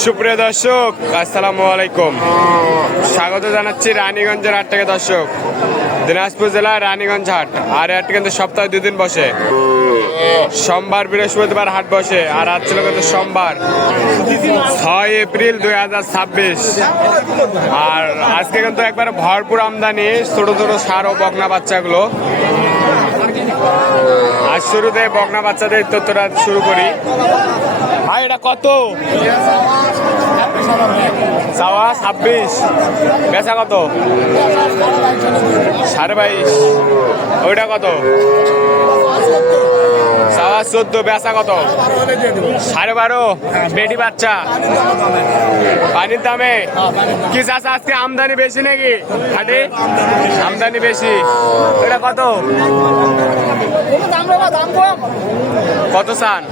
সুপ্রিয় দর্শক, আসসালামু আলাইকুম। স্বাগত জানাচ্ছি রানীগঞ্জের হাট থেকে। দর্শক, দিনাজপুর জেলার রানীগঞ্জ হাট। আর হাট কিন্তু সপ্তাহে 2 দিন বসে। সোমবার বৃহস্পতিবার হাট বসে। আর আজ ছিল কিন্তু সোমবার 6 এপ্রিল 2026। আর আজকে কিন্তু একবার ভরপুর আমদানি ছোট ছোট ষাঁড় ও বকনা বাচ্চাগুলো। আজ শুরুতে বকনা বাচ্চাদের তথ্যটা শুরু করি। ভাই, এটা কত? চাওয়া 26, বেচা কত? 22.5। ওইটা কত? চাওয়া 14, বেচা কত? 12.5। বেটি বাচ্চা পানির দামে কি চাষা? আজকে আমদানি বেশি নাকি হাটে? আমদানি বেশি। এটা কত? কত চান?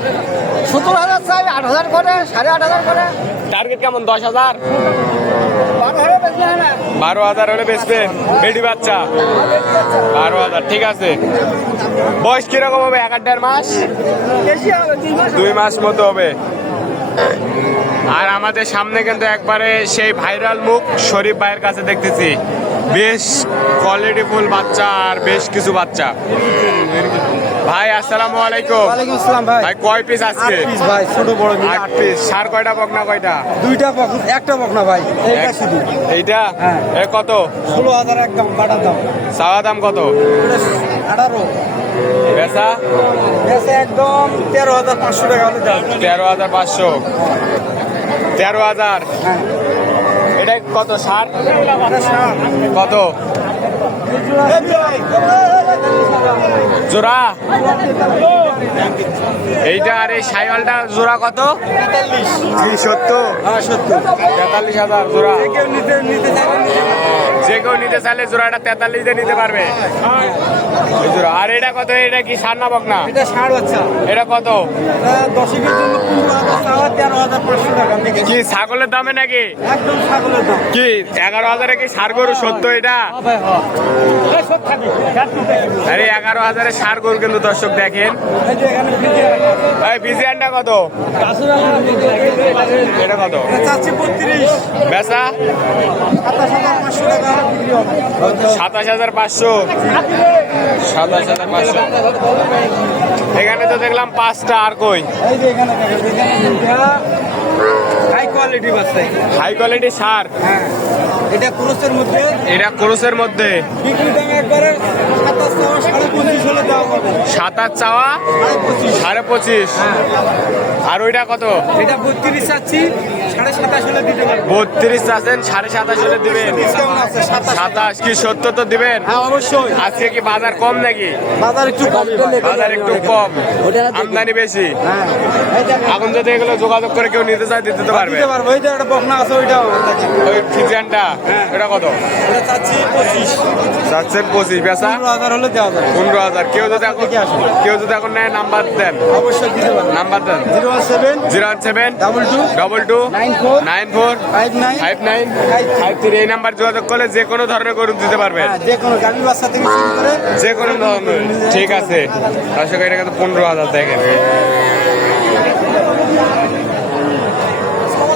17,000 চাই, 8,000 করে, 8,500 করে। টার্গেট কেমন? 10,000? 12,000 হলে বেচবে। বেটি বাচ্চা 12,000। ঠিক আছে। বয়স কিরকম হবে? 1.5 মাস, 2 মাস মতো হবে। আর আমাদের সামনে কিন্তু একবারে সেই ভাইরাল মুখ শরীফ ভাইয়ের কাছে দেখতেছি বেশ কোয়ালিটিফুল বাচ্চা আর বেশ কিছু বাচ্চা। ভাই, আসসালামু আলাইকুম। ওয়ালাইকুম আসসালাম ভাই। ভাই, কয় পিস আজকে? 8 পিস ভাই, ছোট বড় মিলে 8 পিস। সার কয়টা, বকনা কয়টা? দুইটা বকনা, একটা বকনা ভাই। এইটা শুধু এইটা হ্যাঁ। এ কত? 16,000 একদম কাটার দাম। চাওয়া দাম কত? 18। বেচা এসে একদম 13,500 টাকা হলে দাম। 13,500। 13,000। হ্যাঁ। এটা কত সার? কত জোড়া? এইটা আর এই সাইওয়ালটা জোড়া কত? 70। 43,000 জোড়া। যে কেউ নিতে চাইলে জোড়াটা 43 নিতে পারবে। এই জোড়া। আর এটা কত? এটা কি সার না বকনা? এটা 60 বাচ্চা। এটা কত? 10 কেজির জন্য 13,500 টাকা। কি ছাগলের দামে নাকি? একদম ছাগলের দাম। কি 11,000 কি সার গরু? সত্য এটা? ভাই হ্যাঁ, এই সব থাকি। আরে 11,000 সার গরু কিন্তু দর্শক দেখেন। এই যে এখানে ফ্রিজে রাখা আছে। এই বিজিয়ানটা কত? এটা কত? চাচ্ছি 32। বেচা 27,500 টাকা বিক্রি হবে। 27,500। 27,500। এখানে তো দেখলাম 5টা। আর কই? এই যে এখানে দেখেন, এটা হাই কোয়ালিটি বাচ্চা। হাই কোয়ালিটি সার। হ্যাঁ, এটা ক্রসের মধ্যে। এটা ক্রোসের মধ্যে। বিক্রি দাম একবারে 27 25 হলে দেওয়া হবে। 27 চাওয়া 25.5। আর ওইটা কত? এটা 32 চাচ্ছি, 27.5 হলে দিতে পারবো। 32 আছেন, 27.5 হলে দিবেন। 27 কি 70 তো দিবেন? হ্যাঁ অবশ্যই। আজকে কি বাজার কম নাকি? বাজার একটু কম। বাজার একটু কম, আমদানি বেশি। হ্যাঁ, এই দেখেন, এখন যদি এগুলো যোগাযোগ করে কেউ নিতে চায় দিতে তো পারবে। দিতে পারবো। এই যে একটা বকনা আছে, ওইটাও ওই ফিজিয়ানটা এটা কত? এটা চাচ্ছি 25। যাচ্ছেন 25। বেচা 15,000 হলে দেওয়া যাবে। 15,000। কেউ যদি এখন নেয় নাম্বার দেন। অবশ্যই দিতে পারবো। নাম্বার দেন। 017 017 22 22 94 94 59 59 53। এই নাম্বার যোগাযোগ করলে যে কোনো ধরনের গরু দিতে পারবে। হ্যাঁ, যে কোনো গাভী বাচ্চা থেকে শুরু করে যে কোনো ধরনের। ঠিক আছে। দর্শক, এটা কিন্তু 15,000 দেখেন।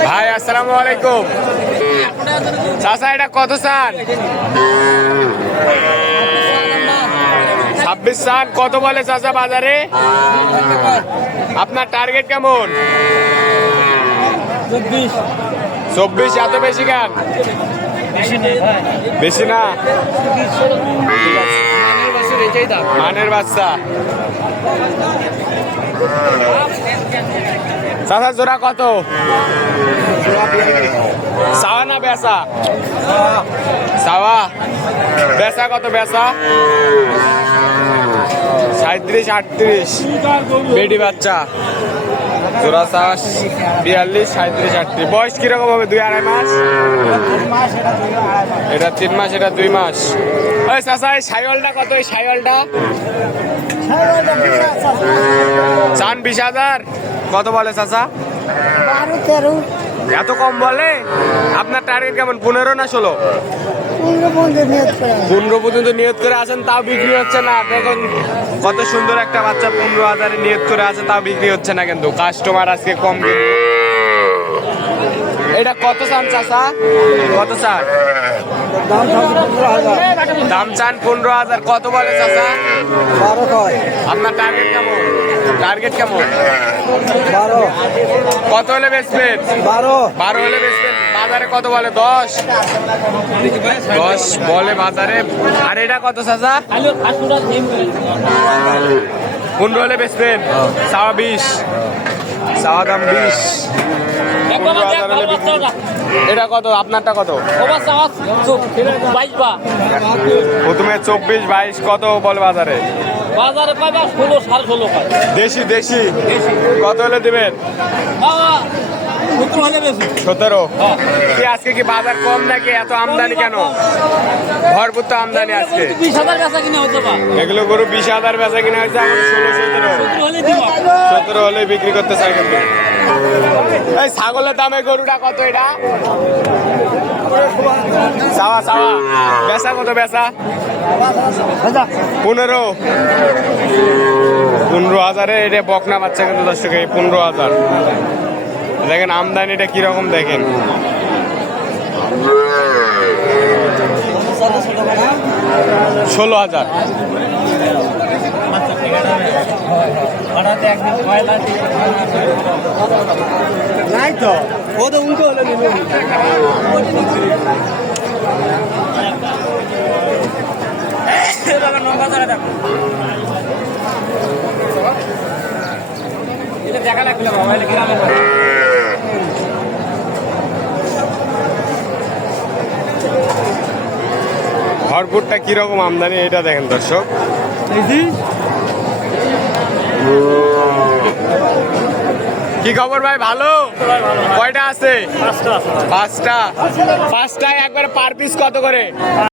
ভাই, আসসালামু আলাইকুম। চাচা, এটা কত চান? 26 চান। কত বলে চাচা বাজারে? আপনার টার্গেট কেমন? 24। এত বেশি কেন? বেশি না? মানের বাচ্চা। চাচা, জোড়া কত? চাওয়া না বেচা? চাওয়া। বেচা কত? বেচা 37 38। বেটি বাচ্চা জোড়া 42 37 38। বয়স কিরকম হবে? 2-2.5 মাস। এটা 3 মাস, এটা 2 মাস। ওই চাচা, এই সাইওয়ালটা কত? এই সাইওয়ালটা চান 20,000। কত বলে চাচা? 12-13। এত কম বলে? আপনার টার্গেট কেমন? 15 না 16? 15 পর্যন্ত নিয়ত করে আছেন, তাও বিক্রি হচ্ছে না। দেখুন কত সুন্দর একটা বাচ্চা 15,000 নিয়ত করে আছে, তাও বিক্রি হচ্ছে না। কিন্তু কাস্টমার আজকে কম। এটা কত চান চাচা? কত চান? দাম 15,000। দাম চান 15,000। কত বলে চাচা? 12 কয়। আপনার টার্গেট কেমন? টার্গেট কেমন? 12। কত হলে বেচবেন? 12। 12 হলে বেচবেন। বাজারে কত বলে? 10 বলে বাজারে। আর এটা কত চাচা? 15 হলে বেচবেন। চাওয়া 20, চাওয়া দাম 20। 15,000 হলে বিক্রি। এটা কত? আপনারটা কত? প্রথমে 24-22। কত বলে বাজারে? বাজারে পাইবা 16, 16.5 পাই। দেশি দেশি কত হলে দিবেন? 17 হলে বেশি। 17। কি আজকে কি বাজার কম নাকি? এত আমদানি কেন? ভরপুর তো আমদানি আজকে। 20,000 বেচা কিনা হতে পারে। এগুলো গরু 20,000 বেচা কিনা হয়েছে, এখন 16-17। 17 হলে দিবা। 17 হলে বিক্রি করতে চাই কিন্তু। এই ছাগলের দামে গরুটা কত? এটা চাওয়া চাওয়া বেচা কত? বেচা 15,000। এটা বকনা বাচ্চা কিন্তু দর্শক, এই 15,000। দেখেন আমদানিটা কিরকম দেখেন। 16,000। নাই তো ও তো উল্টো হলো নিল। দেখা লাগবে মোবাইল গ্রামে। ভরপুরটা কিরকম আমদানি এটা দেখেন দর্শক। কি খবর ভাই? ভালো? কয়টা আছে? 5টা। 5টায় একবার পার পিস কত করে?